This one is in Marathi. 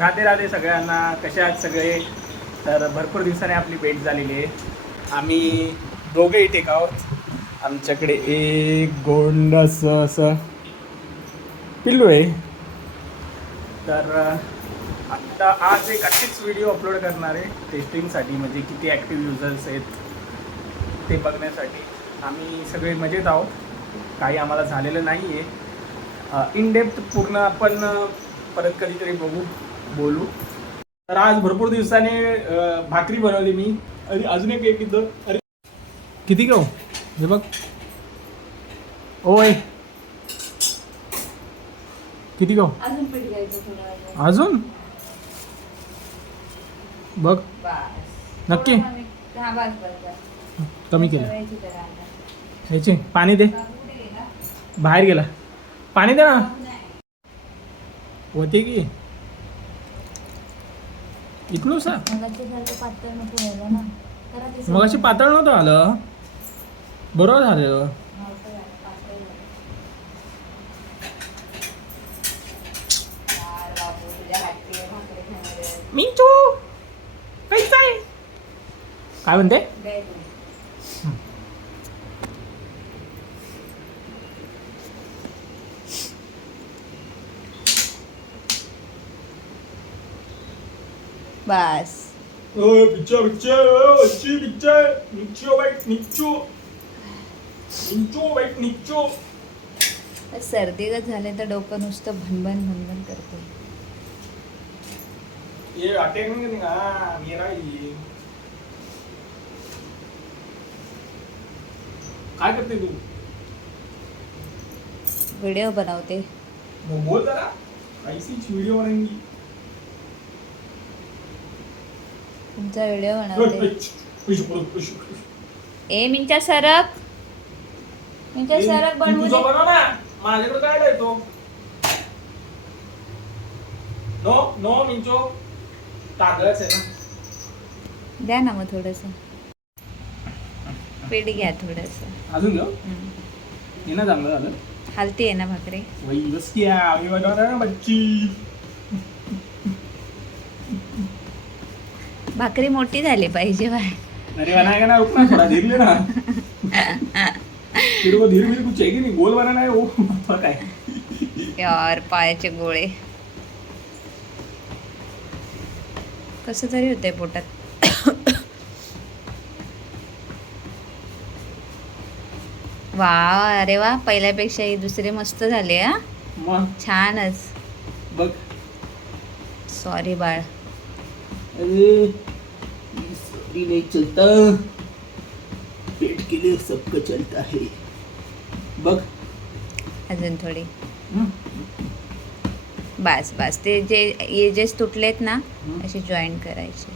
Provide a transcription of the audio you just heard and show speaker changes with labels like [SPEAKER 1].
[SPEAKER 1] राधे राधे सगळ्यांना कसे आहात सगळे? तर भरपूर दिवसाने आपली भेट झालेली आहे. आम्ही दोघे इथे आहोत. आमच्याकडे एक गोंड असं पिल्लू आहे. तर आत्ता आज एक अशीच व्हिडिओ अपलोड करणार आहे टेस्टिंगसाठी म्हणजे किती ॲक्टिव्ह युजर्स आहेत ते बघण्यासाठी. आम्ही सगळे मजेत आहोत. काही आम्हाला झालेलं नाही आहे इनडेप्थ पूर्ण आपण परत कधीतरी बघू. बोलू. तर आज भरपूर दिवसाने भाकरी बनवली मी. आणि अजून एक एक इथं. अरे किती घेऊ हे बघ. ओय. किती घेऊ
[SPEAKER 2] अजून
[SPEAKER 1] बघ. नक्की?
[SPEAKER 2] कमी- हा
[SPEAKER 1] केलं. ह्याचे पाणी दे? बाहेर गेला. पाणी दे ना. होते की? इकडून सा.
[SPEAKER 2] मगाची सारखं पातळ नको व्हायला ना. करा ते
[SPEAKER 1] मग अशी पातळ नव्हतं आलं. बरोबर झालं.
[SPEAKER 2] आहे.
[SPEAKER 1] मिंचू कैसा आहे? काय म्हणते?
[SPEAKER 2] बस
[SPEAKER 1] पिच्चा पिच्चा अच्छी पिच्चा निच्चो बाईट निच्चो निच्चो बाईट निच्चो
[SPEAKER 2] सर्दीगत झाले तर डोकं नुसतं भनभन भनभन करते
[SPEAKER 1] ये अटॅक नाही करणे का मेरा ये काय करते तू?
[SPEAKER 2] व्हिडिओ बनवते.
[SPEAKER 1] मग बोल जरा. ऐसी व्हिडिओ बनाएंगी
[SPEAKER 2] तुमचा व्हिडिओ बनवते. ए मिंचा सरक. मिंचा सरक बनवू दे.
[SPEAKER 1] माझ्याकडे काय येतो नो नो मिंचो. तांदळच आहे ना.
[SPEAKER 2] द्या ना मग थोडस. पीठ घ्या थोडस.
[SPEAKER 1] अजून घेऊ? ये ना चांगलं झालं.
[SPEAKER 2] हलती आहे ना भाकरी.
[SPEAKER 1] वही बस किया आम्ही बनवणार ना बच्ची
[SPEAKER 2] भाकरी मोठी झाली पाहिजे बाय.
[SPEAKER 1] अरे बनाएगा ना रुक ना थोड़ा धीर लेना तेरे को धीरे धीरे कुछ चाहिए नहीं? गोल बनाना है वो फर्क है
[SPEAKER 2] यार पायाचे गोळे. कसं तरी होतंय पोटात. वा अरे वा पहिल्यापेक्षा ही दुसरे मस्त झाले हा. छानच.
[SPEAKER 1] बघ.
[SPEAKER 2] सॉरी बाळ.
[SPEAKER 1] अरे सॉरी नहीं चलता. पेट के लिए सबका चलता है बघ.
[SPEAKER 2] अजून थोडी. बस बस. ते जे एजेस तुटलेत ना. असे जॉईन करायचे.